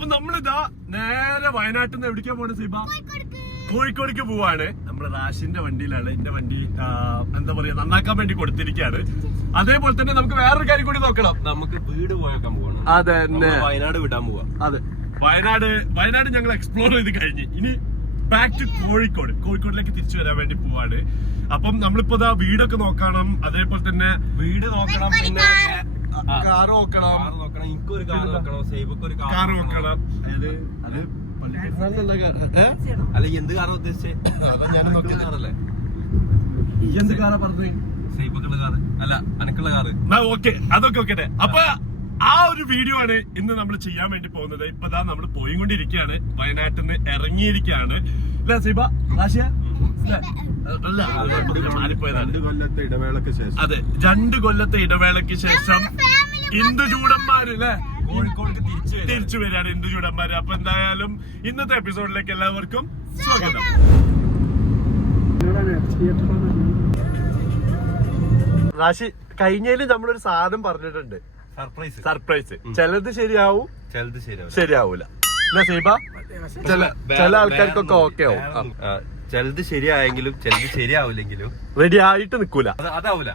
അപ്പൊ നമ്മളിതാ നേരെ വയനാട്ടിൽ നിന്ന് എവിടേക്കാ പോണേ സീബ? കോഴിക്കോടേക്ക് പോവാണ്. നമ്മള് റാഷിന്റെ വണ്ടിയിലാണ്. എന്റെ വണ്ടി എന്താ പറയാ നന്നാക്കാൻ വേണ്ടി കൊടുത്തിരിക്കുകയാണ്. അതേപോലെ തന്നെ നമുക്ക് വേറൊരു കാര്യം കൂടി നോക്കണം. നമുക്ക് വീട് പോയേക്കാൻ പോകണം. അതെ, വയനാട് വിടാൻ പോവാ. അതെ, വയനാട് ഞങ്ങൾ എക്സ്പ്ലോർ ചെയ്ത് കഴിഞ്ഞ് ഇനി ബാക്ക് ടു കോഴിക്കോടിലേക്ക് തിരിച്ചു വരാൻ വേണ്ടി പോവാണ്. അപ്പം നമ്മളിപ്പോ വീടൊക്കെ നോക്കണം, അതേപോലെ തന്നെ വീട് നോക്കണം, പിന്നെ കാറ് നോക്കണം, എനിക്കൊരു കാർ നോക്കണം, സൈബക്ക് ഒരു കാർ നോക്കണം. അല്ല എന്ത് കാറാ ഉദ്ദേശിച്ചേ? ഞാൻ കാറല്ലേ? എന്ത് കാറാ പറഞ്ഞത്? സൈബക്കുള്ള കാറ് അല്ല, അനക്കുള്ള കാറ്. ഓക്കെ, അതൊക്കെ ഓക്കെ. അപ്പൊ ആ ഒരു വീഡിയോ ആണ് ഇന്ന് നമ്മൾ ചെയ്യാൻ വേണ്ടി പോകുന്നത്. ഇപ്പതാ നമ്മൾ പോയിക്കൊണ്ടിരിക്കുകയാണ്, വയനാട്ടിൽ നിന്ന് ഇറങ്ങിയിരിക്കുകയാണ്. അല്ല സീബ, റാഷിയ? മാറിപ്പോയതാണ്. 2 കൊല്ലത്തെ ഇടവേളക്ക് ശേഷം. അതെ, 2 കൊല്ലത്തെ ഇടവേളക്ക് ശേഷം ഹിന്ദു ചൂടന്മാര് അല്ലെ കോഴിക്കോട് തിരിച്ചു വരികയാണ്, ഹിന്ദു ചൂടന്മാര്. അപ്പൊ എന്തായാലും ഇന്നത്തെ എപ്പിസോഡിലേക്ക് എല്ലാവർക്കും സ്വാഗതം. റാഷി, കഴിഞ്ഞതിൽ നമ്മളൊരു സാധനം പറഞ്ഞിട്ടുണ്ട്, സർപ്രൈസ്. ചിലത് ശരിയാവും, ചിലത് ശരിയാവൂല. സീബ, ചില ആൾക്കാർക്കൊക്കെ ഓക്കെ ആവും. ചിലത് ശരിയായെങ്കിലും ചിലത് ശരിയാവില്ലെങ്കിലും റെഡി ആയിട്ട് നിക്കൂല. അതാവൂല.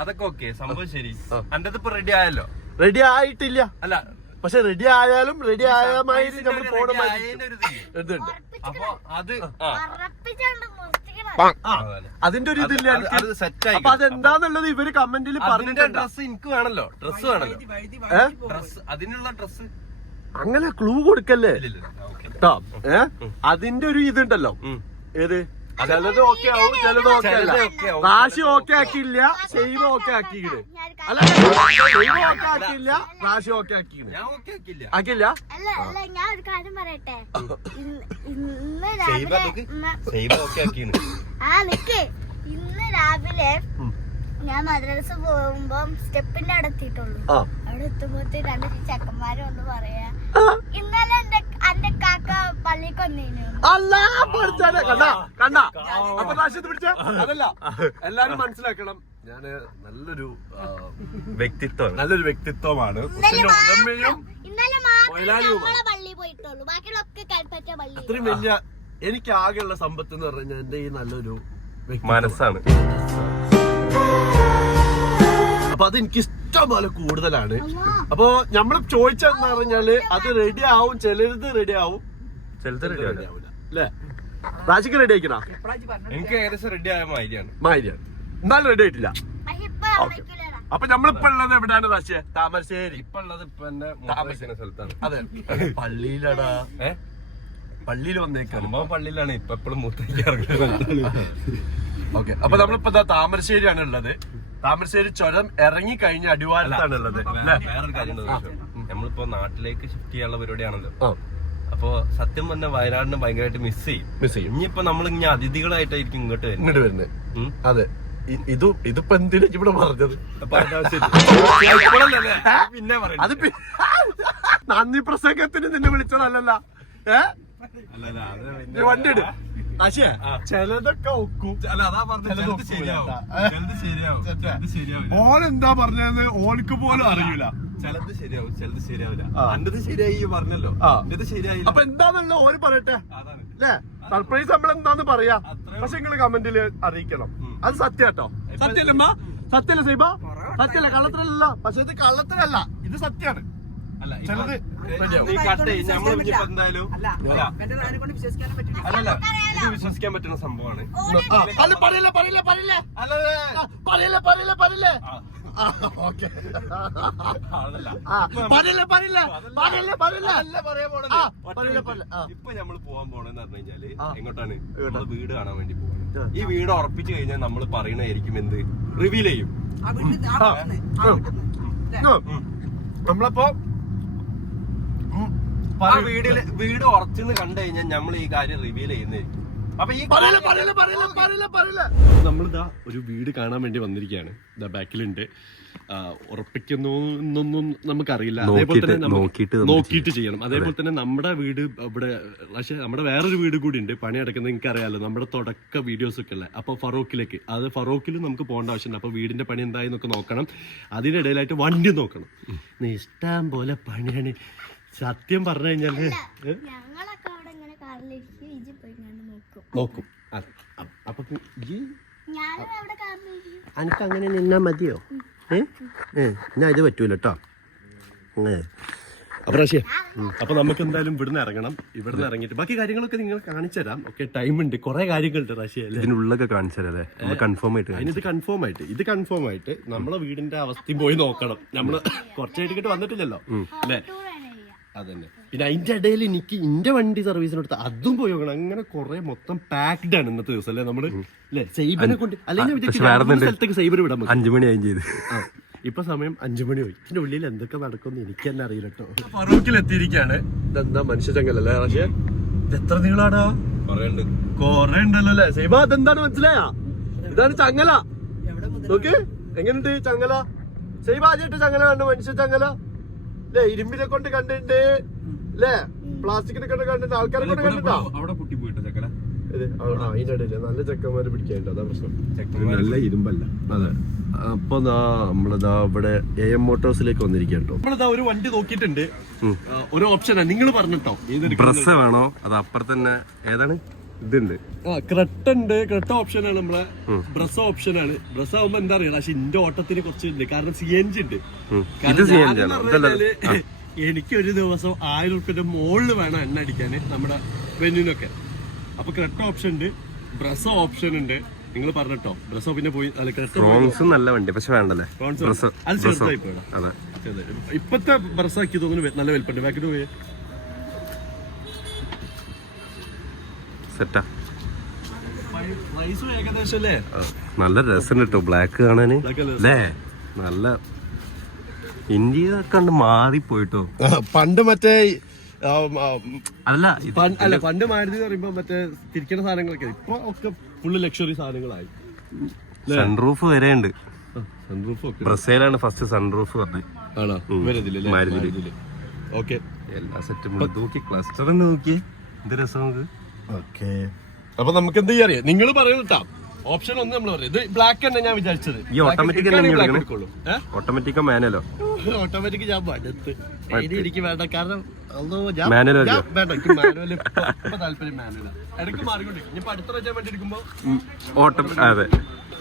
അതൊക്കെ ഓക്കെ, സംഭവം ശരി. അന്റെ ഇപ്പൊ റെഡി ആയല്ലോ? റെഡി ആയിട്ടില്ല. അല്ല, പക്ഷെ റെഡി ആയാലും റെഡി ആയ മാതിരി നമ്മൾ പോണ ഇതുണ്ട്. അപ്പൊ അത് അതിന്റെ ഒരു ഇതില്ല. അപ്പൊ അതെന്താന്നുള്ളത് ഇവര് കമന്റിൽ പറഞ്ഞിട്ടുണ്ട്. ഡ്രസ് എനിക്ക് വേണല്ലോ, ഡ്രസ് വേണല്ലോ, ഡ്രസ്, അതിനുള്ള ഡ്രസ്. അങ്ങനെ ക്ലൂ കൊടുക്കല്ലേ കേട്ടോ. അതിന്റെ ഒരു ഇതുണ്ടല്ലോ. ഏത്? ചിലത് ഓക്കെ ആവും, ചിലത് ഓക്കെ അല്ല. റാഷി ഓക്കെ ആക്കിയില്ല, സൈബ ഓക്കെ ആക്കിയിട്. അല്ല, സൈബ ഓക്കെ ആക്കിയില്ല, റാഷി ഓക്കെ ആക്കിയിട്. ആക്കില്ല. ഞാൻ ഒരു കാര്യം പറയട്ടെ. ഇന്ന് രാവിലെ ഞാൻ മദ്രസ പോകുമ്പോ സ്റ്റെപ്പിന്റെ അവിടെ എത്തിയിട്ടുള്ളൂ. അവിടെ എത്തുമ്പോഴത്തെ 2 ചെക്കന്മാര് വന്ന് പറയാ, ഇന്നലെ എന്റെ കാക്ക പള്ളിക്ക് വന്നീനു. കണ്ട അപ്പൊ റാഷി പിടിച്ച അതല്ല. എല്ലാരും മനസ്സിലാക്കണം, ഞാന് നല്ലൊരു വ്യക്തിത്വമാണ്. അത്രയും വലിയ എനിക്ക് ആകെയുള്ള സമ്പത്ത് എന്ന് പറഞ്ഞാൽ എന്റെ ഈ നല്ലൊരു മനസ്സാണ്. അപ്പൊ അത് എനിക്ക് ഇഷ്ടം പോലെ കൂടുതലാണ്. അപ്പൊ നമ്മള് ചോദിച്ചെന്ന് പറഞ്ഞാല് അത് റെഡി ആവും, ചിലത് റെഡി ആവും, ചിലത് റെഡി ആവില്ല അല്ലേ? റാഷിക്ക് റെഡി ആയിക്കണ? എനിക്ക് ഏകദേശം റെഡി ആയ മാതിരിയാണ്. എന്നാലും റെഡി ആയിട്ടില്ല. അപ്പൊ നമ്മളിപ്പോ ഉള്ളത് എവിടെയാണ് റാഷിയെ? താമരശ്ശേരി. ഇപ്പൊ ഉള്ളത് ഇപ്പൊ എന്റെ താമസിക്കുന്ന സ്ഥലത്താണ്. അതെ, പള്ളിയിലടാ. പള്ളിയിൽ വന്നേക്കാണ്. പള്ളിയിലാണ് ഇപ്പൊ എപ്പോഴും മൂത്തേക്ക്. ഓക്കെ, അപ്പൊ നമ്മളിപ്പോ താമരശ്ശേരിയാണ് ഉള്ളത്. താമരശ്ശേരി ചുരം ഇറങ്ങി കഴിഞ്ഞ അടിവാരത്താണ് ഉള്ളത്. വേറൊരു കാര്യം നമ്മളിപ്പോ നാട്ടിലേക്ക് ഷിഫ്റ്റ് ചെയ്യാനുള്ള പരിപാടിയാണല്ലോ. അപ്പൊ സത്യം പറഞ്ഞ വയനാടിനെ ഭയങ്കരമായിട്ട് മിസ് ചെയ്യും. ഇനിയിപ്പോ നമ്മൾ ഇനി അതിഥികളായിട്ടായിരിക്കും ഇങ്ങോട്ട് വരുന്നത്. അതെ, ഇതിപ്പോ എന്തിനാ ഇവിടെ പറഞ്ഞത്? പിന്നെ അത് നന്ദി പ്രസംഗത്തിന് നിന്നെ വിളിച്ചതല്ല. വണ്ടി ഇട്. ചിലതൊക്കെ ഒക്കും, ഓനെന്താ പറഞ്ഞത് ഓനക്ക് പോലും അറിയില്ല. ചിലത് ശരിയാവും, ചിലത് ശരിയാവില്ല. അന്റത് ശരിയായി പറഞ്ഞല്ലോ, എന്റത് ശരിയായി. അപ്പൊ എന്താന്നുള്ള ഓര് പറയട്ടെ അല്ലേ? സർപ്രൈസ് നമ്മൾ എന്താന്ന് പറയാ. പക്ഷെ നിങ്ങള് കമന്റില് അറിയിക്കണം. അത് സത്യാട്ടോ. സത്യല്ല സത്യല്ല സൈബ, സത്യല്ല, കള്ളത്തിലല്ല. പക്ഷെ ഇത് കള്ളത്തിലല്ല, ഇത് സത്യാണ്. ചിലത് എന്തായാലും ഇത് വിശ്വസിക്കാൻ പറ്റുന്ന സംഭവമാണ്. ഇപ്പൊ നമ്മള് പോവാൻ പോണെന്ന് പറഞ്ഞു കഴിഞ്ഞാല് എങ്ങോട്ടാണ്? വീട് കാണാൻ വേണ്ടി പോവാണ്. ഈ വീട് ഉറപ്പിച്ചു കഴിഞ്ഞാൽ നമ്മൾ പറയണായിരിക്കും എന്ത് റിവീൽ ചെയ്യും. നമ്മളപ്പോ വീട് ഉറച്ചെന്ന് കണ്ടു കഴിഞ്ഞാൽ നമ്മൾ ഈ കാര്യം റിവീൽ ചെയ്യുന്നതായിരിക്കും. അപ്പൊ ഈ നമ്മളിതാ ഒരു വീട് കാണാൻ വേണ്ടി വന്നിരിക്കുകയാണ്. ഇതാ ബാക്കിലുണ്ട്. ഉറപ്പിക്കുന്നു എന്നൊന്നും നമുക്കറിയില്ല. അതേപോലെ തന്നെ നോക്കിയിട്ട് ചെയ്യണം. അതേപോലെ തന്നെ നമ്മുടെ വീട് ഇവിടെ, പക്ഷെ നമ്മുടെ വേറൊരു വീട് കൂടി ഉണ്ട് പണി നടക്കുന്നത്. നിങ്ങൾക്ക് അറിയാലോ, നമ്മുടെ തുടക്ക വീഡിയോസ് ഒക്കെ അല്ലേ. അപ്പൊ ഫറോക്കിലേക്ക്, അത് ഫറോക്കിലും നമുക്ക് പോകേണ്ട ആവശ്യമുണ്ട്. അപ്പൊ വീടിന്റെ പണി എന്തായി എന്നൊക്കെ നോക്കണം. അതിനിടയിലായിട്ട് വണ്ടി നോക്കണം. ഇഷ്ടം പോലെ പണിയാണ്. സത്യം പറഞ്ഞു കഴിഞ്ഞാല് ഞങ്ങളൊക്കെ അവിടെ ഇങ്ങനെ കാറിലിരിക്കും, ഇജ്ജ് പോയി കണ്ട് നോക്കും. നോക്കും. അപ്പൊ ഞാനും അവിടെ കാറിലിരിക്കും. എനിക്ക് അങ്ങനെ നിന്നാ മതിയോ? ഞാൻ ഇത് പറ്റൂല കേട്ടോ. അപ്പൊ നമുക്ക് എന്തായാലും ഇവിടുന്ന് ഇറങ്ങണം. ഇവിടുന്ന് ഇറങ്ങിയിട്ട് ബാക്കി കാര്യങ്ങളൊക്കെ നിങ്ങൾ കാണിച്ചു തരാം. ഓക്കെ, ടൈം ഉണ്ട്, കുറെ കാര്യങ്ങളുണ്ട് റാശി. ഇതിനുള്ളൊക്കെ കാണിച്ചു തരാം. കൺഫേം ആയിട്ട് അതിനിത് കൺഫേം ആയിട്ട് നമ്മളെ വീടിന്റെ അവസ്ഥയും പോയി നോക്കണം. നമ്മള് കുറച്ചായിട്ട് വന്നിട്ടില്ലല്ലോ അല്ലേ? അതന്നെ. പിന്നെ അതിന്റെ ഇടയിൽ എനിക്ക് എന്റെ വണ്ടി സർവീസിനെടുത്ത് അതും പോയി നോക്കണം. അങ്ങനെ കുറെ മൊത്തം പാക്ഡ് ആണ് ഇന്നത്തെ ദിവസം അല്ലേ നമ്മള് അല്ലെ? സൈബിനെ കൊണ്ട് അല്ലെങ്കിൽ സ്ഥലത്തേക്ക് സൈബർ വിടാൻ 5 മണിയായും ചെയ്ത്. ഇപ്പൊ സമയം 5 മണി പോയി. ഇതിന്റെ ഉള്ളിൽ എന്തൊക്കെ നടക്കുമെന്ന് എനിക്ക് തന്നെ അറിയില്ല കേട്ടോ. ഫറൂഖിൽ എത്തിയിരിക്കാണ്. ഇതെന്താ മനുഷ്യചങ്ങലല്ലേ റാശിയ? എത്ര നീളാടാ? കൊറേ ഉണ്ടല്ലോ അല്ലേ സൈബ? അതെന്താണ് മനസ്സിലായ? ഇതാണ് ചങ്ങല. നോക്ക് എങ്ങനെയുണ്ട് ചങ്ങല. സൈബ ആദ്യമായിട്ട് ചങ്ങല കണ്ടു, മനുഷ്യ ചങ്ങല അല്ലേ? ഇരുമ്പിനെ കൊണ്ട് കണ്ടിട്ടുണ്ട് അല്ലേ? പ്ലാസ്റ്റിക്കിനെ കൊണ്ട് കണ്ടിട്ടുണ്ട്, ആൾക്കാരെ കൊണ്ട് കണ്ടിട്ടോ. അതിന്റെ ഇടയില് നല്ല ചെക്കന്മാര് പിടിക്കാനുണ്ട്, അതാ പ്രശ്നം. നല്ല ഇരുമ്പല്ല. അതെ. അപ്പൊ നമ്മളിതാ ഇവിടെ AM മോട്ടോഴ്സിലേക്ക് വന്നിരിക്കട്ടോ. നമ്മളിതാ ഒരു വണ്ടി നോക്കിയിട്ടുണ്ട്. ഒരു ഓപ്ഷനാണ് നിങ്ങൾ പറഞ്ഞിട്ടോ. ബ്രസ് വേണോ? അത് അപ്പുറത്ത് തന്നെ ഏതാണ് ഇതുണ്ട്. ക്രെട്ട ഉണ്ട്. ക്രെട്ട ഓപ്ഷനാണ് നമ്മളെ. ബ്രസ് ഓപ്ഷനാണ്. ബ്രസ് ആവുമ്പോ എന്താ അറിയാം, പക്ഷെ ഇന്റെ ഓട്ടത്തിന് കുറച്ചുണ്ട്. കാരണം CNG ഉണ്ട്. എനിക്കൊരു ദിവസം 1000 റുപ്യന്റെ മുകളിൽ വേണം എണ്ണ അടിക്കാന് നമ്മുടെ വെന്യൂനൊക്കെ. അപ്പൊ ക്രെട്ട ഓപ്ഷൻ ഉണ്ട്, ബ്രസ് ഓപ്ഷൻ ഉണ്ട്. നിങ്ങൾ പറഞ്ഞിട്ടോ ബ്രസോ പിന്നെ പോയി നല്ല വണ്ടി, പക്ഷെ വേണ്ടല്ലേ അത് ചെറുതായി പോയതാ. ഇപ്പത്തെ ബ്രസ്സാക്കി തോന്നുന്നു നല്ല വലിപ്പുണ്ട്. ബാക്കിട്ട് പോയി സെറ്റാ. പ്രൈസും ഏകദേശം അല്ലേ? നല്ല രസം കിട്ടും ബ്ലാക്ക് കാണാന് അല്ലേ? നല്ല ഇന്ത്യ കണ്ട് മാറിപ്പോയിട്ടോ. പണ്ട് മറ്റേ അല്ല പണ്ട് മാരുതി എന്ന് പറയുമ്പോ മറ്റേ തിരിക്കുന്ന സാധനങ്ങളൊക്കെ ഇപ്പൊ ഒക്കെ ഫുള്ള് ലക്ഷറി സാധനങ്ങളായി. സൺറൂഫ് വരെ ഉണ്ട്. സൺറൂഫ് ബ്രസേലാണ് ഫസ്റ്റ് സൺറൂഫ് പറഞ്ഞത്. ആണോ? ഓക്കെ, എല്ലാ സെറ്റും നോക്കി, ക്ലസ്റ്റർ നോക്കി, എന്ത് രസം നമുക്ക്. ഓക്കെ, അപ്പൊ നമുക്ക് എന്ത് ചെയ്യാറിയാ? നിങ്ങൾ പറയുന്നുട്ടാ ഓപ്ഷൻ ഒന്ന് നമ്മൾ പറയും. ഇത് ബ്ലാക്ക് തന്നെ ഞാൻ വിചാരിച്ചത്. ഈ ഓട്ടോമാറ്റിക് ഓട്ടോമാറ്റിക്കോ മാനുവലോ? ഓട്ടോമാറ്റിക് ഞാൻ മടുത്ത് എനിക്ക് വേണ്ട. കാരണം മാനുവൽ വേണ്ട, എനിക്ക് മാനുവൽ താല്പര്യം. മാനുവൽ ഇടയ്ക്ക് മാറിക്കൊണ്ടിരിക്കും. ഇനിയിപ്പോ അടുത്ത പ്രാവശ്യം വേണ്ടി എടുക്കുമ്പോ ഓട്ടോ. അതെ,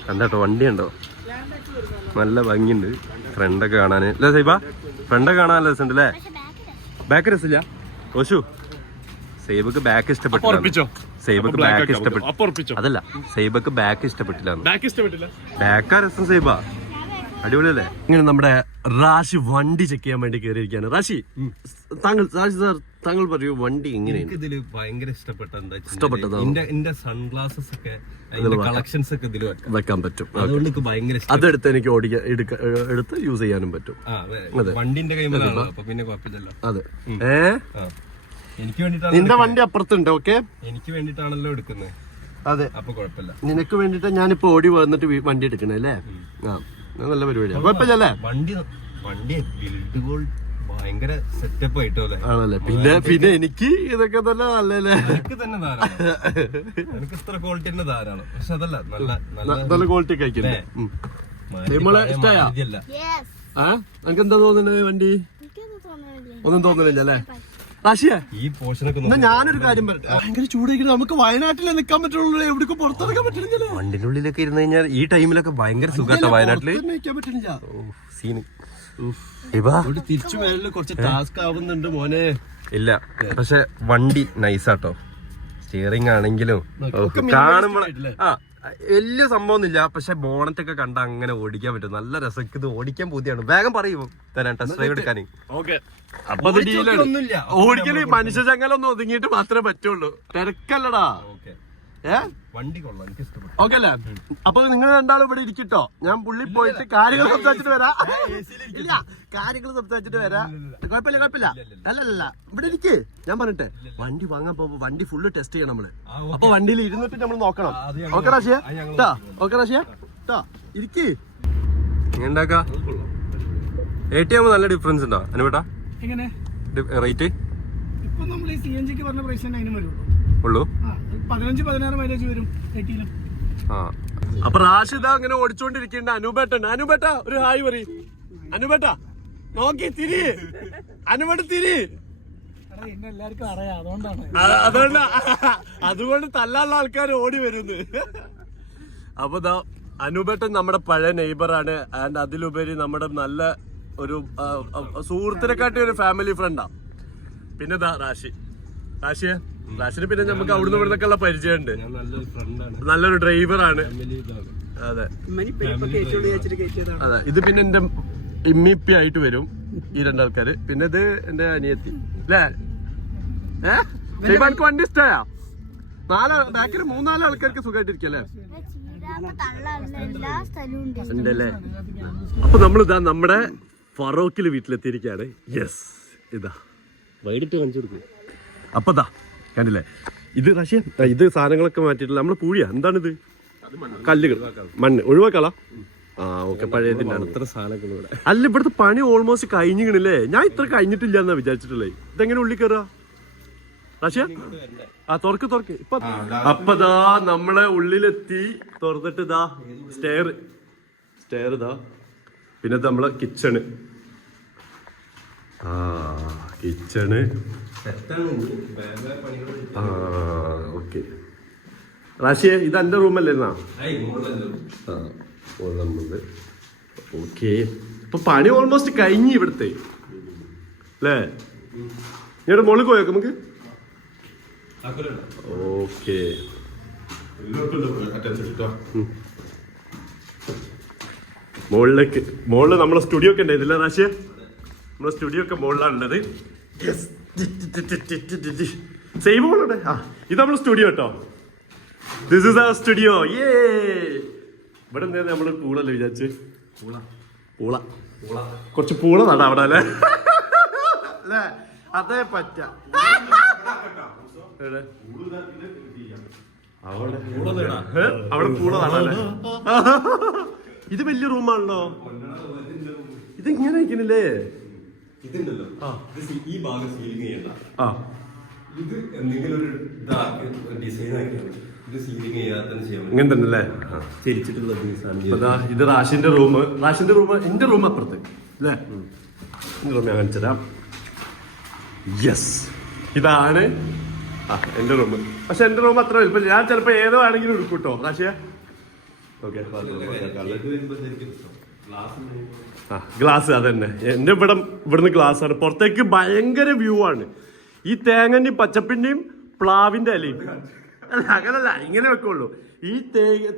കണ്ടോ വണ്ടി ഉണ്ടോ? നല്ല ഭംഗിയുണ്ട്. ഫ്രണ്ടൊക്കെ കാണാന് അല്ലേ സൈബ? ഫ്രണ്ടൊക്കെ കാണാൻ നല്ല രസമുണ്ട് അല്ലേ? ബാക്ക് രസമില്ല ഓശു? സൈബക്ക് ബാക്ക് ഇഷ്ടപ്പെട്ടില്ല. സൈബക്ക് ബാക്ക് ഇഷ്ടപ്പെട്ടു. അതല്ല, സൈബക്ക് ബാക്ക് ഇഷ്ടപ്പെട്ടില്ല. ബാക്കാ രസം സൈബ, അടിപൊളിയല്ലേ? ഇങ്ങനെ നമ്മുടെ റാഷി വണ്ടി ചെക്ക് ചെയ്യാൻ വേണ്ടി കയറിയിരിക്കുകയാണ്. റാഷി താങ്കൾ പറയൂ, വണ്ടി എങ്ങനെയാണ്? ഇതില് ഭയങ്കര ഇഷ്ടപ്പെട്ടത് എന്റെ സൺഗ്ലാസസ് ഒക്കെ കളക്ഷൻസ് ഒക്കെ ഇതിൽ വെക്കാൻ പറ്റും. അതുകൊണ്ട് ഭയങ്കര അതെടുത്ത് എനിക്ക് എടുത്ത് യൂസ് ചെയ്യാനും പറ്റും. വണ്ടിന്റെ കൈമലാണ്, അപ്പൊ പിന്നെ കുഴപ്പമില്ലല്ലോ. അതെ, എനിക്ക് വേണ്ടിട്ടാണ്. നിന്റെ വണ്ടി അപ്പുറത്തുണ്ട്. ഓക്കെ, എനിക്ക് വേണ്ടിട്ടാണല്ലോ എടുക്കുന്നത്. അതെ, അപ്പൊ കുഴപ്പമില്ല. നിനക്ക് വേണ്ടിട്ട് ഞാനിപ്പോ ഓടി വന്നിട്ട് വണ്ടി എടുക്കണേ അല്ലേ? നല്ല പരിപാടിയാണ്, കുഴപ്പമില്ലല്ലേ? വണ്ടി ബിൽഡ് ഗോൾഡ് ഭയങ്കര സെറ്റപ്പ് ആയിട്ടോ ആണല്ലേ? പിന്നെ എനിക്ക് ഇതൊക്കെ തന്നെ നല്ലല്ലേ? എനിക്ക് തന്നെ ധാരാളം, എനിക്ക് ഇത്ര ക്വാളിറ്റി തന്നെ ധാരാളം. പക്ഷെ അതല്ല, നല്ല ക്വാളിറ്റി കഴിക്കില്ലേ? എനിക്ക് എന്താ തോന്നുന്നത്? വണ്ടി ഒന്നും തോന്നുന്നില്ല അല്ലേ? ഈ പോർഷനൊക്കെ ഞാനൊരു കാര്യം പറയട്ടെ, ഭയങ്കര ചൂടായിരിക്കും. നമുക്ക് വയനാട്ടിലെ നിൽക്കാൻ പറ്റുള്ളൂ, എവിടേക്ക് പുറത്തിറക്കാൻ പറ്റുന്നില്ല. വണ്ടിന്റെ ഉള്ളിലൊക്കെ ഇരുന്ന് കഴിഞ്ഞാൽ ഈ ടൈമിലൊക്കെ ഭയങ്കര സുഖാട്ടോ വയനാട്ടില്. നിൽക്കാൻ പറ്റുന്നില്ല. സീന് തിരിച്ചു വരല് കുറച്ച് ടാസ്ക് ആവുന്നുണ്ട് മോനെ. ഇല്ല, പക്ഷെ വണ്ടി നൈസാട്ടോ. സ്റ്റിയറിംഗ് ആണെങ്കിലും കാണുമ്പോൾ വലിയ സംഭവമൊന്നുമില്ല. പക്ഷെ ബോണറ്റ് ഒക്കെ കണ്ട അങ്ങനെ ഓടിക്കാൻ പറ്റും. നല്ല രസം. ഇത് ഓടിക്കാൻ പുതിയാണ്. വേഗം പറയുമോ തരാൻ ടെസ്റ്റ് ഡ്രൈവ് എടുക്കാൻ. ഓടിക്കല് മനുഷ്യ ചങ്ങലൊന്നും ഒതുങ്ങിയിട്ട് മാത്രമേ പറ്റുള്ളൂ. തിരക്കല്ലടാ. വണ്ടി കൊള്ളാം, എനിക്ക് ഇഷ്ടപ്പെട്ടു. ഓക്കെ അല്ലേ? അപ്പൊ നിങ്ങൾ രണ്ടാളും ഇവിടെ ഇരിക്കട്ടോ. ഞാൻ പുള്ളി പോയിട്ട് കാര്യങ്ങൾ സംസാരിച്ചിട്ട് വരാം. ഇല്ല, കാര്യങ്ങൾ സംസാരിച്ചിട്ട് വരാം. കുഴപ്പമില്ല. അല്ലല്ല, ഇവിടെ ഇരിക്ക്. ഞാൻ പറഞ്ഞിട്ടെ, വണ്ടി വാങ്ങാൻ പോകുമ്പോ വണ്ടി ഫുള്ള് ടെസ്റ്റ് ചെയ്യണം നമ്മള്. അപ്പൊ വണ്ടിയിൽ ഇരുന്നിട്ട് നമ്മൾ നോക്കണം. ഓക്കെ റാഷിയ? ഓക്കെ റാഷിയ, ഇരിക്ക്. ഉണ്ടാക്കാ ATM നല്ല ഡിഫറൻസ് ഉണ്ടോ അനുവേട്ടാ? റേറ്റ് ഇപ്പൊ നമ്മൾ ഈ CNG ക്ക് പറഞ്ഞ പ്രൈസ് തന്നെ അതിനും വരുള്ളൂ. 15-16 മൈലേജ് വരും 80 ലും. അപ്പൊ റാഷിദ അങ്ങനെ ഓടിച്ചോണ്ടിരിക്കണ്ട. അനുപേട്ട ഒരു ഹായ് പറയും. അനുപേട്ട നോക്കി തിരി. അനുപേട്ട തിരി. എന്നെ എല്ലാവർക്കും അറിയാം, അതുകൊണ്ടാണ്. അതുകൊണ്ട് തല്ലാനുള്ള ആൾക്കാർ ഓടി വരുന്നു. അപ്പൊ ദാ അനൂപേട്ടൻ നമ്മുടെ പഴയ നെയ്ബറാണ്. ആൻഡ് അതിലുപരി നമ്മുടെ നല്ല ഒരു സുഹൃത്തിനെക്കാട്ടി ഒരു ഫാമിലി ഫ്രണ്ടാ. പിന്നെ ദാ റാഷിന് പിന്നെ നമുക്ക് അവിടുന്ന് ഇവിടുന്നൊക്കെ ഉള്ള പരിചയമുണ്ട്. നല്ലൊരു ഡ്രൈവറാണ്. അതെ അതെ. ഇത് പിന്നെ എന്റെ ഇമ്മിപ്പി ആയിട്ട് വരും ഈ രണ്ടാൾക്കാര്. പിന്നെ ഇത് എന്റെ അനിയത്തി അല്ലേ? എനിക്ക് വണ്ടി ഇഷ്ടമാ. ബാക്കിൽ 3-4 ആൾക്കാർക്ക് സുഖമായിട്ടിരിക്കല്ലേ? ഉണ്ടല്ലേ. അപ്പൊ നമ്മളിതാ നമ്മുടെ ഫറോക്കില് വീട്ടിലെത്തിയിരിക്കുകയാണ്. യെസ്, ഇതാ വൈകിട്ട് കാണിച്ചു കൊടുക്കും. അപ്പൊ ദാ കണ്ടില്ലേ, ഇത് റഷ്യ ഇത് സാധനങ്ങളൊക്കെ മാറ്റിയിട്ടില്ല. നമ്മള് പൂഴിയാ എന്താണിത്? കല്ലുകൾ, മണ്ണ് ഒഴിവാക്കളാ. ആ ഓക്കെ, പഴയതിന്റെ അത്ര സാധനങ്ങൾ ഇവിടെ. അല്ല, ഇവിടുത്തെ പണി ഓൾമോസ്റ്റ് കഴിഞ്ഞില്ലേ? ഞാൻ ഇത്ര കഴിഞ്ഞിട്ടില്ല എന്നാ വിചാരിച്ചിട്ടുള്ളേ. ഇതെങ്ങനെ ഉള്ളിൽ കയറുക റഷ്യ? ആ തുറക്ക് ഇപ്പൊ. അപ്പതാ നമ്മളെ ഉള്ളിലെത്തി. തുറന്നിട്ട് ഇതാ സ്റ്റെയർ ഇതാ. പിന്നെ നമ്മളെ കിച്ചണ്. Kitchen okay. റാഷിയെ ഇത് എന്റെ റൂമല്ലേ? ഓക്കെ. ഇപ്പൊ പണി ഓൾമോസ്റ്റ് കഴിഞ്ഞു ഇവിടുത്തെ അല്ലേ? ഞാൻ മുകളിൽ പോയേക്കാം നമുക്ക്. ഓക്കെ. മുകളില് നമ്മളെ സ്റ്റുഡിയോ ഒക്കെ ഉണ്ടായിരുന്നില്ല റാഷിയ? നമ്മളെ സ്റ്റുഡിയോ ഒക്കെ മുകളിലാണുള്ളത്. സെയിം മോളുടെ. ഇത് നമ്മളെ സ്റ്റുഡിയോ കേട്ടോ. This is our studio. ഇവിടെ എന്താ നമ്മള് പൂളല്ലേ വിചാരിച്ച്? പൂള കുറച്ച് പൂള നടാ അവിടെ അല്ലേ? അല്ലേ? അതേ പറ്റ. അവിടെ പൂള നടാല്ലേ? ഇത് വലിയ റൂമാണല്ലോ. ഇതെങ്ങനെ ഇരിക്കുന്നില്ലേ? ഈ ഭാഗം സീലിംഗ് ചെയ്യണ്ട. ഇത് എന്തെങ്കിലും ഒരു ഡിസൈൻ ആക്കിയാണ്. ഇത് സീലിംഗ് ചെയ്യാതെ ചെയ്യാം. ഇങ്ങനെ തന്നെ അല്ലേ? തിരിച്ചിട്ടുള്ള ഇത് റാഷിന്റെ റൂം. എന്റെ റൂം അപ്പുറത്ത് അല്ലേ? റൂം ഞാൻ കാണിച്ചുതരാം. യെസ്, ഇതാണ് എന്റെ റൂം. പക്ഷെ എന്റെ റൂം അത്ര വലുപ്പം. ഞാൻ ചിലപ്പോ ഏതോ ആണെങ്കിലും എടുക്കും കേട്ടോ റാഷിയ. ഓക്കെ, ഗ്ലാസ് അതന്നെ. എന്റെ ഇവിടുന്ന് ഗ്ലാസ് ആണ്. പുറത്തേക്ക് ഭയങ്കര വ്യൂ ആണ്. ഈ തേങ്ങന്റെയും പച്ചപ്പിന്റെയും പ്ലാവിന്റെ ഇലയും അങ്ങനല്ല, ഇങ്ങനെ വെക്കുള്ളൂ. ഈ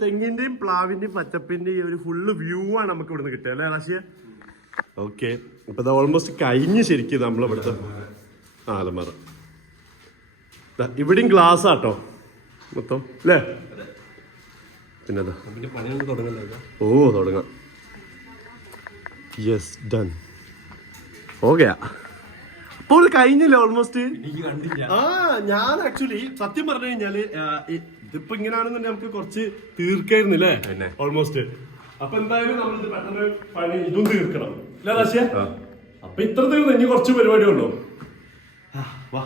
തെങ്ങിന്റെയും പ്ലാവിന്റെയും പച്ചപ്പിന്റെയും ഒരു ഫുള്ള് വ്യൂ ആണ് നമുക്ക് ഇവിടുന്ന് കിട്ടുക അല്ലേ റാഷിയ? ഓക്കെ. അപ്പൊ ഇത് ഓൾമോസ്റ്റ് കഴിഞ്ഞ് ശരിക്കും നമ്മളിവിടുത്തെ അലമാര. ഇവിടെയും ഗ്ലാസ് ആട്ടോ മൊത്തം അല്ലേ? പിന്നെ തുടങ്ങാം. Yes, done. ഓക്കെ. അപ്പോൾ കഴിഞ്ഞില്ലേ ഓൾമോസ്റ്റ്? ഞാൻ ആക്ച്വലി സത്യം പറഞ്ഞു കഴിഞ്ഞാല് ഇതിപ്പോ ഇങ്ങനെയാണെന്നുണ്ടെങ്കിൽ നമുക്ക് കുറച്ച് തീർക്കായിരുന്നില്ലേ ഓൾമോസ്റ്റ്. അപ്പൊ എന്തായാലും നമ്മളിത് പെട്ടെന്ന് പണി ഇതും തീർക്കണം അല്ലേ റാഷിയ? അപ്പൊ ഇത്ര തീർന്നു. ഇനി കുറച്ച് പരിപാടിയുള്ളൂ. വാ,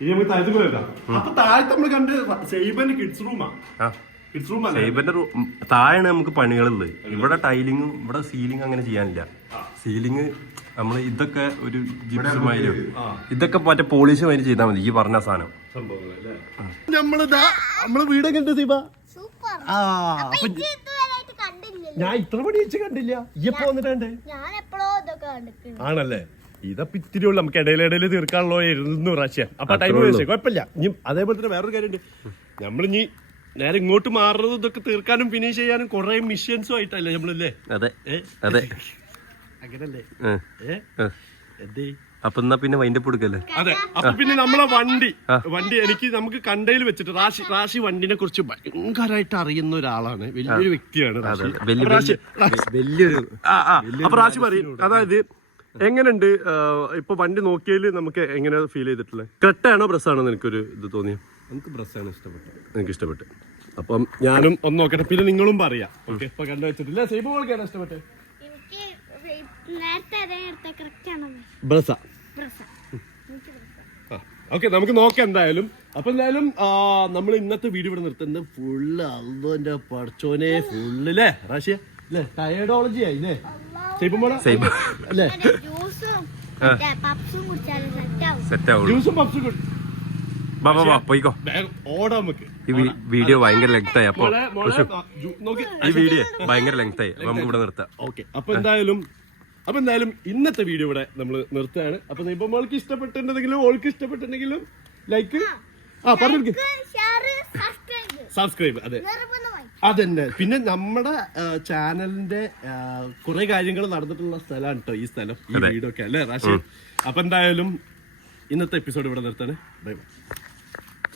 ഇനി നമുക്ക് താഴത്ത് പോയേക്കാം. അപ്പൊ താഴത്ത് നമ്മൾ കണ്ട് സൈബന്റെ കിഡ്സ് റൂമാ. സൈബന്റെ താഴെയാണ് നമുക്ക് പണികളുള്ളത്. ഇവിടെ ടൈലിങ്ങും ഇവിടെ സീലിംഗ് അങ്ങനെ ചെയ്യാനില്ല. സീലിംഗ് നമ്മള് ഇതൊക്കെ ഒരു ജിപ്സുമായാലും ഇതൊക്കെ മറ്റേ പോളിഷ് മാതിരി ചെയ്താൽ മതി. ഈ പറഞ്ഞ സാധനം നമ്മള് വീടൊക്കെ ഉണ്ട് സീബ. ഞാൻ ഇത്ര പണി വെച്ച് കണ്ടില്ല. ഇപ്പൊ വന്നിട്ടുണ്ട് ആണല്ലേ? ഇതപ്പൊ ഇത്തിരി ഉള്ളു. നമുക്ക് ഇടയിലിടയിൽ തീർക്കാനുള്ളോ 200 പ്രാവശ്യം. അപ്പൊ ടൈം വേസ്റ്റ് കുഴപ്പമില്ല. ഇനി അതേപോലെ തന്നെ വേറൊരു കാര്യമുണ്ട്. നമ്മളിനി നേരെ ഇങ്ങോട്ട് മാറുന്നത് ഇതൊക്കെ തീർക്കാനും ഫിനിഷ് ചെയ്യാനും കുറെ മിഷ്യൻസും ആയിട്ടല്ലേ നമ്മളല്ലേ? അതെ അതെ, അങ്ങനല്ലേ? അപ്പൊ എന്നാ പിന്നെ വൈൻഡപ്പ് കൊടുക്കല്ലേ? അതെ. അപ്പൊ പിന്നെ നമ്മളെ വണ്ടി നമുക്ക് കണ്ടയിൽ വെച്ചിട്ട് റാഷി വണ്ടിനെ കുറിച്ച് ഭയങ്കരമായിട്ട് അറിയുന്ന ഒരാളാണ്. വലിയൊരു വ്യക്തിയാണ് വലിയൊരു. അപ്പൊ റാഷി പറയും, അതായത് എങ്ങനെയുണ്ട് ഇപ്പൊ വണ്ടി നോക്കിയതിൽ നമുക്ക് എങ്ങനെ ഫീൽ ചെയ്തിട്ടുള്ളത്? ക്രെട്ടയാണോ ബ്രസ്സാണോ നിനക്കൊരു ഇത് തോന്നിയത്? നമുക്ക് ബ്രസ്സാണ് ഇഷ്ടപ്പെട്ടത്. എനിക്ക് ഇഷ്ടപ്പെട്ടു. അപ്പം ഞാനും ഒന്ന് നോക്കട്ടെ, പിന്നെ നിങ്ങളും പറയാം. ഓക്കെ, ഇപ്പൊ കണ്ടു വെച്ചിട്ടില്ല. സൈബോൾക്കാണ് ഇഷ്ടപ്പെട്ടത്? ബ്രസ്സാ. ഓക്കെ, നമുക്ക് നോക്കാം എന്തായാലും. അപ്പൊ എന്തായാലും നമ്മൾ ഇന്നത്തെ വീഡിയോ ഇവിടെ നിർത്തുന്നത് ഫുള്ള് അള്ളോന്റെ പടച്ചോനെ ഫുള്ള് അല്ലേ റാഷിയ? അല്ലേ? ടയർഡോളജി ആയില്ലേ? അല്ലേ? പപ്സും കുടിച്ചാലും സെറ്റാവും. സെറ്റ് ആവുള്ളൂ. ജ്യൂസും പപ്സും ബാ പോയിക്കോ. ഓടാം നമുക്ക്. ഈ വീഡിയോ ഭയങ്കര ലെങ്ത് ആയി. അപ്പൊ നോക്കി ഈ വീഡിയോ ഭയങ്കര ലെങ്ത് ആയി. നമുക്ക് ഇവിടെ നിർത്താം. ഓക്കെ. അപ്പൊ എന്തായാലും ഇന്നത്തെ വീഡിയോ ഇവിടെ നമ്മൾ നിർത്തുകയാണ്. അപ്പൊ ഇപ്പൊ മോൾക്ക് ഇഷ്ടപ്പെട്ടിട്ടുണ്ടെങ്കിലും ഓൾക്ക് ഇഷ്ടപ്പെട്ടിട്ടുണ്ടെങ്കിലും ലൈക്ക് പറഞ്ഞു സബ്സ്ക്രൈബ്. അതെ അതന്നെ. പിന്നെ നമ്മുടെ ചാനലിന്റെ കുറെ കാര്യങ്ങൾ നടന്നിട്ടുള്ള സ്ഥലമാണ് കേട്ടോ ഈ സ്ഥലം, ഈ വീടൊക്കെ അല്ലേ റാഷി? അപ്പൊ എന്തായാലും ഇന്നത്തെ എപ്പിസോഡ് ഇവിടെ നിർത്താണ്. Bye bye.